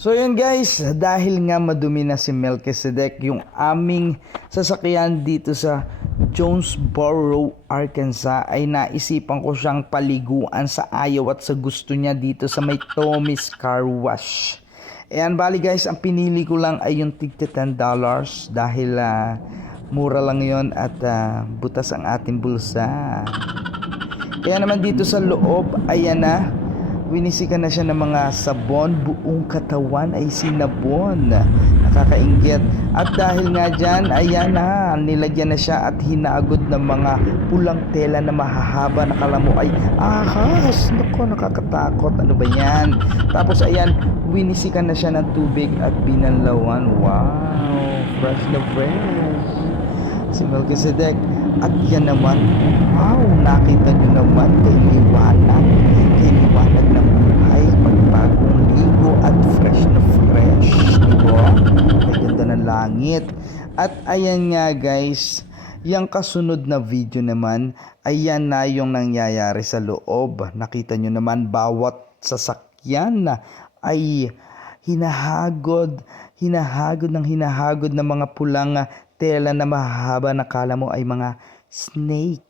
So yun guys, dahil nga madumi na si Melchizedek, yung aming sasakyan dito sa Jonesboro, Arkansas ay naisipan ko siyang paliguan sa ayaw at sa gusto niya dito sa may Tommy's Car Wash. Ayan, bali guys, ang pinili ko lang ay yung tigta $10 dahil ah, mura lang yon at ah, butas ang ating bulsa. Kaya naman dito sa loob, ayan na, winisikan na siya ng mga sabon, buong katawan ay sinabon. Nakakaingit. At dahil nga dyan, ayan na, nilagyan na siya at hinagod ng mga pulang tela na mahahaba. Nakala mo ay ahas. Naku, nakakatakot. Ano ba yan? Tapos ayan, winisikan na siya ng tubig at binanlawan. Wow, fresh na fresh si Melchizedek. At yan naman, wow, nakita nyo naman kay liwanag ng buhay, pagbagong ligo at fresh na fresh. Diba? Kay ganda ng langit. At ayan nga guys, yung kasunod na video naman, ayan na yung nangyayari sa loob. Nakita nyo naman bawat sasakyan na ay hinahagod, hinahagod ng hinahagod ng mga pulang tela na mahahaba na kala mo ay mga snake.